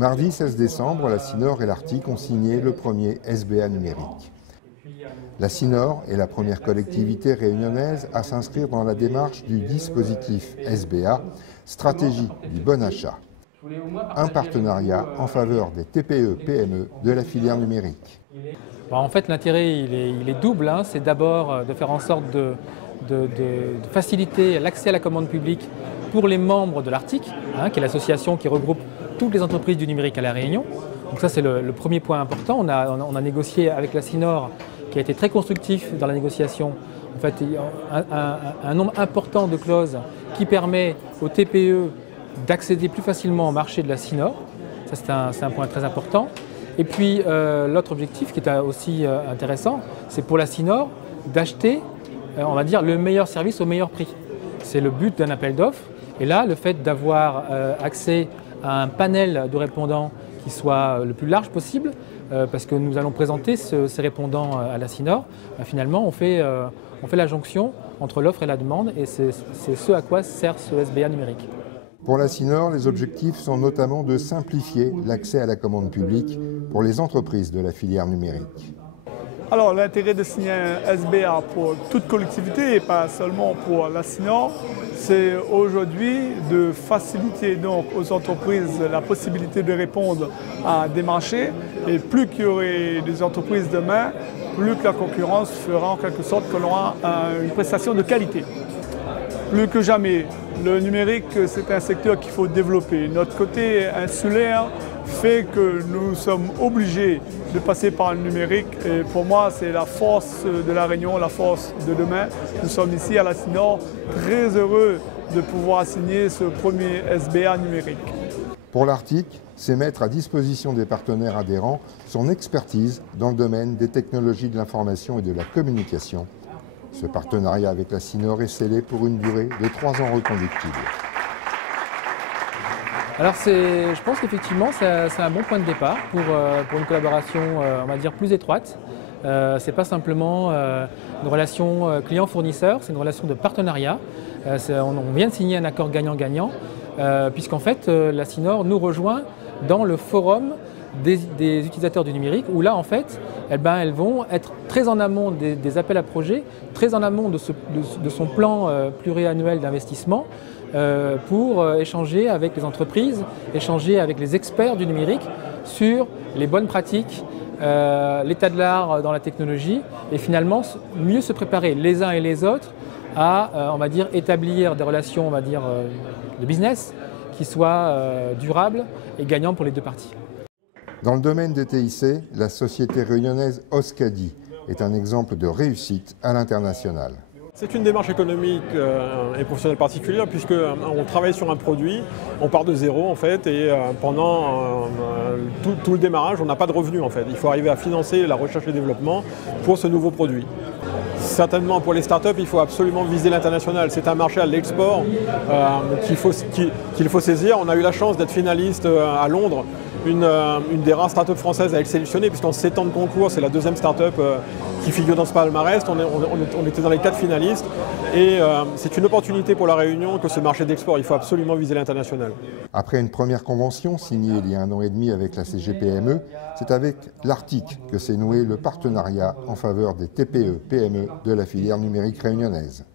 Mardi 16 décembre, la CINOR et l'Artic ont signé le premier SBA numérique. La CINOR est la première collectivité réunionnaise à s'inscrire dans la démarche du dispositif SBA, Stratégie du bon achat, un partenariat en faveur des TPE-PME de la filière numérique. En fait, l'intérêt il est double, hein. C'est d'abord de faire en sorte de faciliter l'accès à la commande publique pour les membres de l'Artic, qui est l'association qui regroupe toutes les entreprises du numérique à La Réunion. Donc ça, c'est le premier point important. On a négocié avec la CINOR, qui a été très constructif dans la négociation. En fait, il y a un nombre important de clauses qui permet aux TPE d'accéder plus facilement au marché de la CINOR. Ça, c'est un point très important. Et puis, l'autre objectif qui est aussi intéressant, c'est pour la CINOR d'acheter, on va dire, le meilleur service au meilleur prix. C'est le but d'un appel d'offres. Et là, le fait d'avoir accès à un panel de répondants qui soit le plus large possible, parce que nous allons présenter ces répondants à la CINOR, finalement, on fait la jonction entre l'offre et la demande, et c'est ce à quoi sert ce SBA numérique. Pour la CINOR, les objectifs sont notamment de simplifier l'accès à la commande publique pour les entreprises de la filière numérique. Alors l'intérêt de signer un SBA pour toute collectivité et pas seulement pour la CINOR, c'est aujourd'hui de faciliter donc aux entreprises la possibilité de répondre à des marchés. Et plus qu'il y aurait des entreprises demain, plus que la concurrence fera en quelque sorte que l'on aura une prestation de qualité. Plus que jamais, le numérique, c'est un secteur qu'il faut développer. Notre côté insulaire fait que nous sommes obligés de passer par le numérique. Et pour moi, c'est la force de La Réunion, la force de demain. Nous sommes ici à la CINOR très heureux de pouvoir signer ce premier SBA numérique. Pour l'Artic, c'est mettre à disposition des partenaires adhérents son expertise dans le domaine des technologies de l'information et de la communication. Ce partenariat avec la CINOR est scellé pour une durée de 3 ans reconductible. Alors je pense qu'effectivement c'est un bon point de départ pour une collaboration on va dire plus étroite. C'est pas simplement une relation client-fournisseur, c'est une relation de partenariat. On vient de signer un accord gagnant-gagnant puisqu'en fait la CINOR nous rejoint dans le forum des utilisateurs du numérique où là en fait elles vont être très en amont des appels à projets, très en amont de son plan pluriannuel d'investissement pour échanger avec les entreprises, échanger avec les experts du numérique sur les bonnes pratiques, l'état de l'art dans la technologie et finalement mieux se préparer les uns et les autres à on va dire, établir des relations on va dire, de business qui soient durables et gagnantes pour les deux parties. Dans le domaine des TIC, la société réunionnaise Oscadi est un exemple de réussite à l'international. C'est une démarche économique et professionnelle particulière puisqu'on travaille sur un produit, on part de zéro en fait et pendant tout le démarrage on n'a pas de revenus en fait. Il faut arriver à financer la recherche et développement pour ce nouveau produit. Certainement pour les startups il faut absolument viser l'international. C'est un marché à l'export qu'il faut saisir. On a eu la chance d'être finaliste à Londres. Une des rares startups françaises à être sélectionnée, puisqu'en 7 ans de concours, c'est la deuxième startup qui figure dans ce palmarès. On était dans les 4 finalistes et c'est une opportunité pour La Réunion que ce marché d'export, il faut absolument viser l'international. Après une première convention signée il y a 1 an et demi avec la CGPME, c'est avec l'Artic que s'est noué le partenariat en faveur des TPE-PME de la filière numérique réunionnaise.